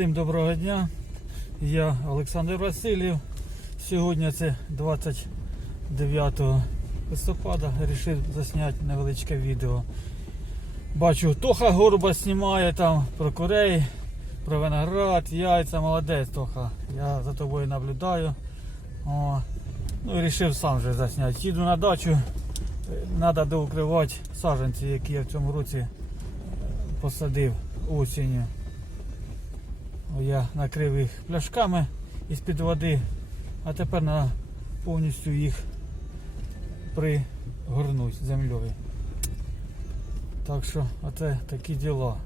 Всім доброго дня. Я Олександр Васильєв. Сьогодні це 29 листопада. Рішив засняти невеличке відео. Бачу, Тоха Горба знімає там про курей, про виноград, яйця, молодець Тоха. Я за тобою наблюдаю. О, ну вирішив сам вже засняти. Їду на дачу, треба доукривати саджанці, які я в цьому році е, посадив осінню. Я накрив їх пляшками із-під води, а тепер на повністю їх пригорнуть землею. Так що, оце такі діла.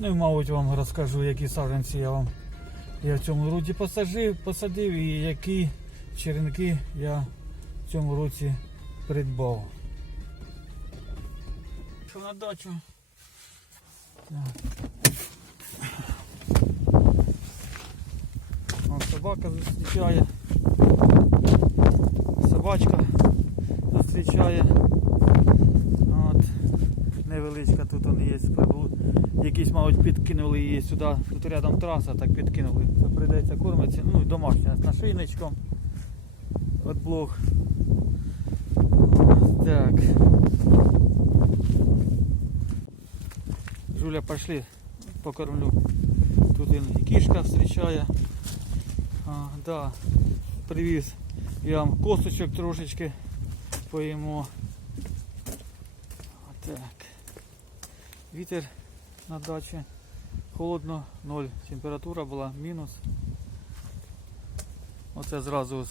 Ну і мабуть вам розкажу, які саджанці я вам я в цьому році посадив, посадив і які черенки я в цьому році придбав. Що на дачу? Так. Собака зустрічає. Собачка зустрічає. От. Невеличка тут вони є. Якісь, мабуть, підкинули її сюди. Тут рядом траса, так підкинули. Прийдеться кормиться. Ну, і домашня з нашийничком. От блок. Так. Жуля, пошли, покормлю. Тут кішка зустрічає. А, да. Привіз я вам косточок трошечки поїмо. Так. Вітер на дачі. Холодно, 0. Температура була мінус. Оце зразу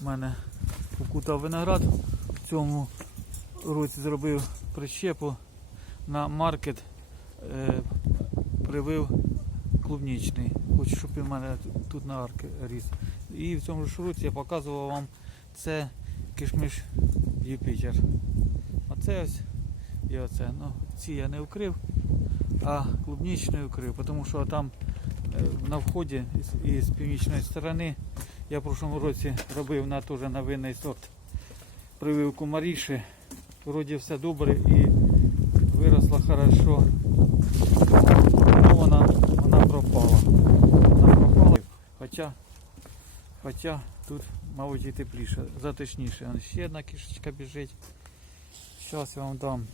в мене покутав виноград. В цьому році зробив прищепу на маркет. Е, привив клубнічний. Хочу, щоб він в мене тут на арки ріс. І в цьому ж році я показував вам це кишмиш Юпітер. Оце ось і оце. Ну, ці я не вкрив, а клубнічний вкрив, тому що там е, на вході із, із північної сторони я в прошлому році робив на теж на винний сорт прививку Маріші. Вроді все добре і виросла хорошо. Хоча, хоча тут, мабуть, і тепліше, затишніше. Ще одна кішечка біжить. Зараз я вам дам.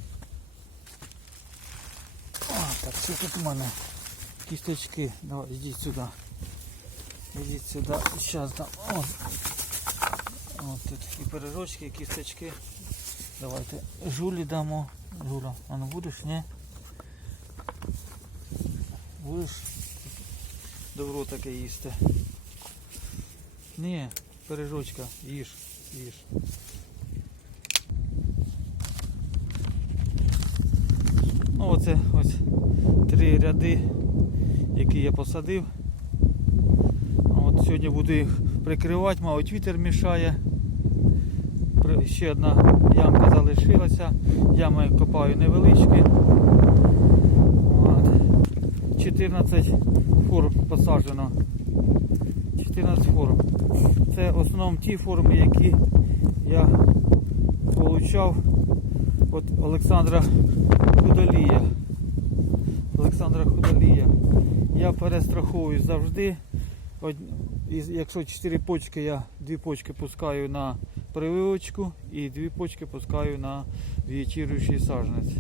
А, так, що тут у мене? Кісточки. Давай, йдіть сюди. Йдіть сюди. Зараз дам. О. От тут і пирожочки, і кісточки. Давайте жулі дамо. Жуля, а ну будеш, ні? Будеш добро таке їсти. Ні, пиріжочка, їж, їж. Ну оце ось три ряди, які я посадив. От сьогодні буду їх прикривати, мабуть, вітер мішає. Ще одна ямка залишилася. Ями копаю невеличкі. 14 форм посаджено. 14 форм. Це в ті форми, які я получав від Олександра Худолія. Олександра Худолія. Я перестраховую завжди. Якщо 4 почки, я 2 почки пускаю на прививочку і 2 почки пускаю на вегетіруючий саженець.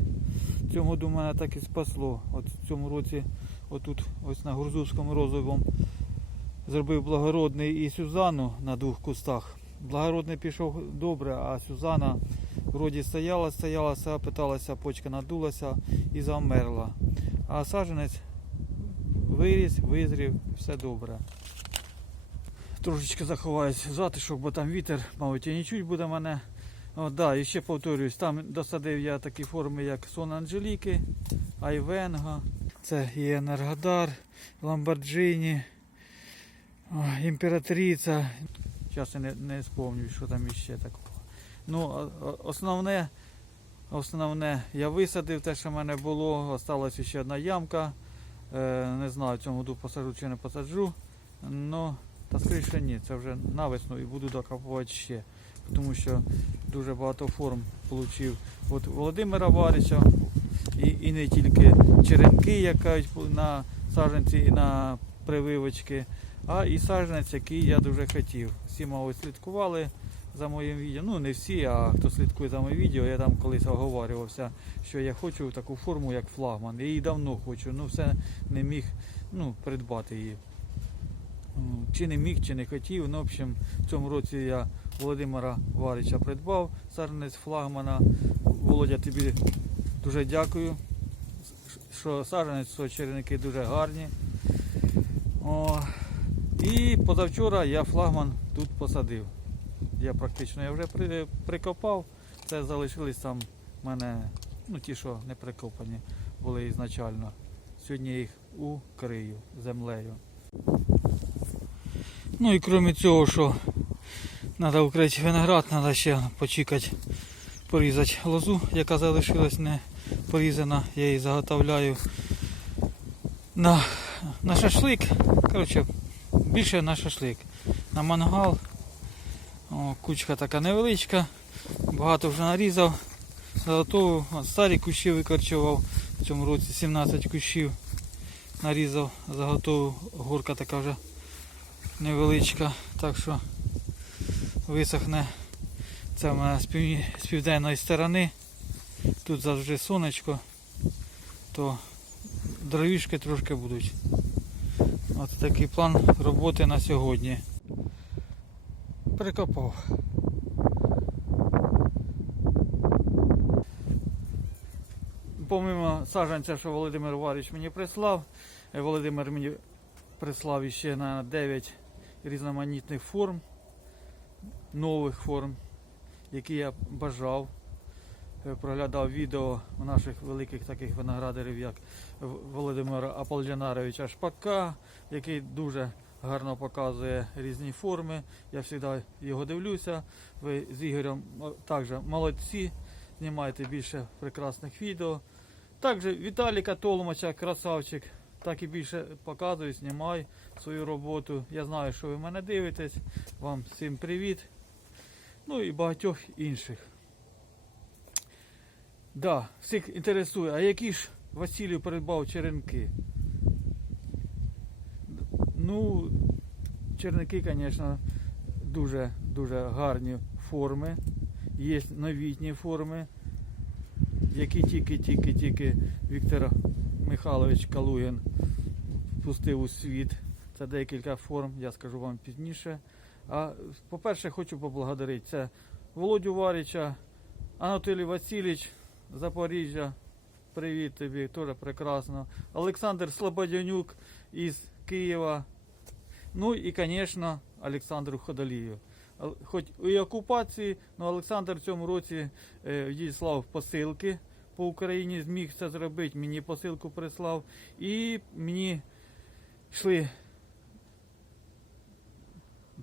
В цьому году мене так і спасло. От в цьому році, отут, ось на Гурзувському розовому, зробив благородний і Сюзану на двох кустах. Благородний пішов добре, а Сюзана вроді стояла, стояла, питалася, почка надулася і замерла. А саженець виріс, визрів, все добре. Трошечки заховаюсь затишок, бо там вітер, мабуть, і не чуть буде мене. О, да, і ще повторюсь, там досадив я такі форми, як Сон Анжеліки, Айвенго, це і Енергодар, Ламборджині, Імператриця. Зараз я не, не спомню, що там іще такого. Ну, основне, основне я висадив те, що в мене було. Осталася ще одна ямка. Е, не знаю, в цьому году посаджу чи не посаджу. Ну, та скоріше ні, це вже навесну і буду докопувати ще. Тому що дуже багато форм отримав від Володимира Варича. І, і не тільки черенки, як кажуть, на саджанці і на прививочки, а і саджанець, який я дуже хотів. Всі, мабуть, слідкували за моїм відео. Ну, не всі, а хто слідкує за моїм відео, я там колись оговорювався, що я хочу таку форму, як флагман. Я її давно хочу, ну все не міг ну, придбати її. Чи не міг, чи не хотів. Ну, в общем, в цьому році я Володимира Варича придбав саджанець флагмана. Володя, тобі дуже дякую, що саджанець, що черенки дуже гарні. О, і позавчора я флагман тут посадив. Я практично я вже при, прикопав. Це залишились там в мене, ну ті, що не прикопані були ізначально. Сьогодні їх укрию землею. Ну і крім цього, що треба укрити виноград, треба ще почекати, порізати лозу, яка залишилась не порізана. Я її заготовляю на, на шашлик. Коротше, більше на шашлик. На мангал. О, кучка така невеличка. Багато вже нарізав. Заготовив. Старі кущі викорчував. В цьому році 17 кущів нарізав, заготовив. Горка така вже невеличка. Так що висохне. Це в мене з південної сторони. Тут завжди сонечко, то дровішки трошки будуть. От такий план роботи на сьогодні. Прикопав. Помимо саджанця, що Володимир Варич мені прислав, е, Володимир мені прислав іще на 9 різноманітних форм, нових форм, які я бажав. Е, Проглядав відео наших великих таких виноградарів, як Володимира Аполлянаровича Шпака, який дуже гарно показує різні форми. Я завжди його дивлюся. Ви з Ігорем також молодці, знімаєте більше прекрасних відео. Також Віталіка Толмача, красавчик, так і більше показую, знімай свою роботу. Я знаю, що ви мене дивитесь. Вам всім привіт. Ну і багатьох інших. Да, всіх інтересує, а які ж Василів придбав черенки? Ну, черники, звісно, дуже, дуже гарні форми. Є новітні форми, які тільки-тільки-тільки Віктор Михайлович Калугін пустив у світ. Це декілька форм, я скажу вам пізніше. А по-перше, хочу поблагодарити це Володю Варіча, Анатолій Васильович, Запоріжжя. Привіт тобі, теж прекрасно. Олександр Слободянюк із Києва. Ну і, звісно, Олександру Ходолію. Хоч і окупації, але Олександр в цьому році е, відіслав посилки по Україні, зміг це зробити, мені посилку прислав. І мені йшли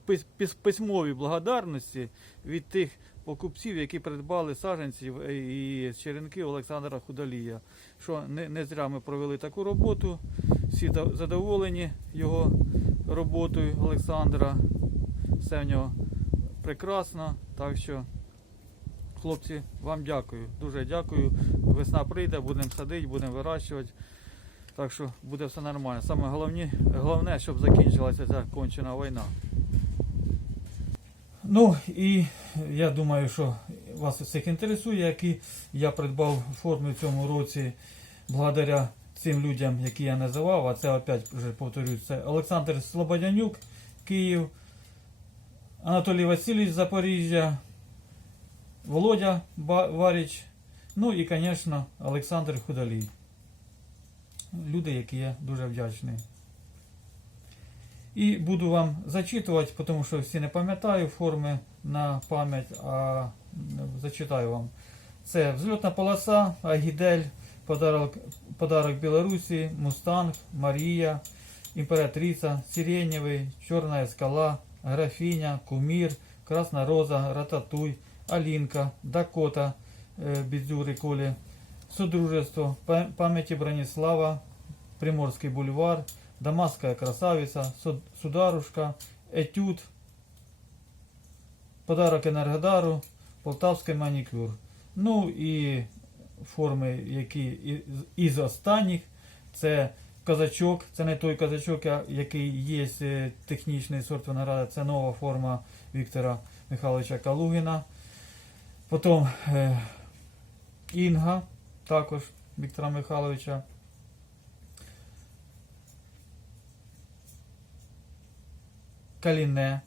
пис- пис- письмові благодарності від тих покупців, які придбали саджанців е, і черенки Олександра Худолія. Що не, не зря ми провели таку роботу. Всі задоволені його роботою Олександра. Все в нього прекрасно. Так що, хлопці, вам дякую. Дуже дякую. Весна прийде, будемо садити, будемо вирощувати. Так що буде все нормально. Саме головне, головне, щоб закінчилася ця кончена війна. Ну і я думаю, що вас всіх інтересує, які я придбав форми в цьому році благодаря цим людям, які я називав, а це опять вже повторюсь, це Олександр Слободянюк, Київ, Анатолій Васильович Запоріжжя, Володя Варіч, ну і, звісно, Олександр Худолій. Люди, які я дуже вдячний. І буду вам зачитувати, тому що всі не пам'ятаю форми на пам'ять, а зачитаю вам. Це взльотна полоса, Агідель, подарок, подарок Білорусі, Мустанг, Марія, Імператриця, Сиренєвий, Чорна скала, Графіня, Кумір, Красна Роза, Рататуй, Алінка, Дакота, е, Бідзюри Колі, Содружество, пам'яті Браніслава, Приморський бульвар, Дамасская красавица, Сударушка, Етюд, Подарок Енергодару, Полтавський манікюр. Ну і форми, які із останніх, це казачок. Це не той казачок, який є е, технічний сорт винограда. Це нова форма Віктора Михайловича Калугіна. Потім е, Інга, також Віктора Михайловича. Каліне.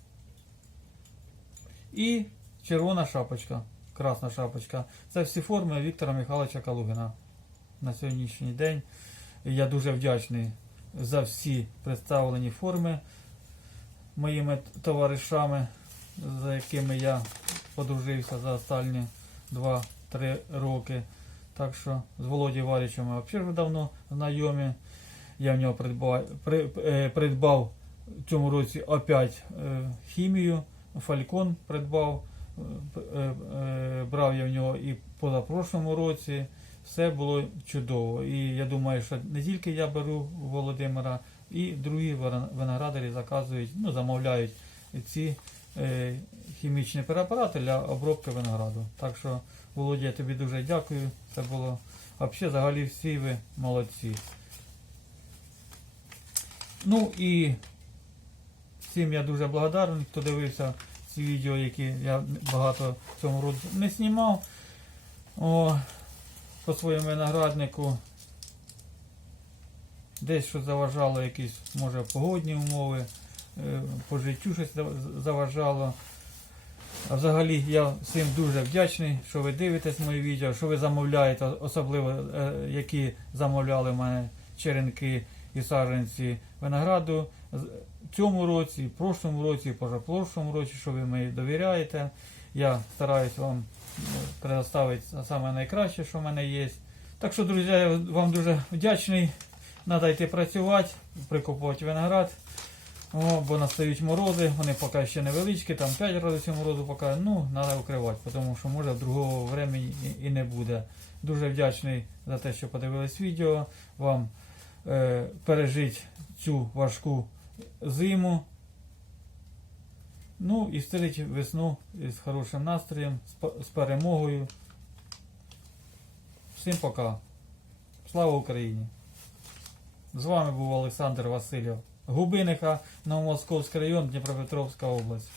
І червона шапочка, красна шапочка. Це всі форми Віктора Михайловича Калугіна на сьогоднішній день. Я дуже вдячний за всі представлені форми моїми товаришами, за якими я подружився за останні 2-3 роки. Так що з Володією Варічем ми взагалі вже давно знайомі. Я в нього придбав, при, е, придбав цьому році опять е, хімію, фалькон придбав, е, е, брав я в нього і позапрошлому році. Все було чудово. І я думаю, що не тільки я беру Володимира, і другі виноградарі заказують, ну, замовляють ці е, хімічні препарати для обробки винограду. Так що, Володя, я тобі дуже дякую. Це було взагалі взагалі всі ви молодці. Ну і всім я дуже благодарний, хто дивився ці відео, які я багато в цьому році не знімав. О, по своєму винограднику. Десь що заважало якісь, може, погодні умови, е, по життю щось заважало. А взагалі я всім дуже вдячний, що ви дивитесь мої відео, що ви замовляєте, особливо е, які замовляли в мене черенки і саджанці винограду в цьому році, в прошлому році, позапрошлому році, що ви мені довіряєте. Я стараюсь вам е, предоставити саме найкраще, що в мене є. Так що, друзі, я вам дуже вдячний. Треба йти працювати, прикопувати виноград. О, бо настають морози, вони поки ще невеличкі, там 5 градусів морозу поки, ну, треба укривати, тому що може другого времени і не буде. Дуже вдячний за те, що подивились відео. Вам е, пережити цю важку зиму. Ну і встретити весну з хорошим настроєм, з, перемогою. Всім пока. Слава Україні! З вами був Олександр Васильов. Губиниха, Новомосковський район, Дніпропетровська область.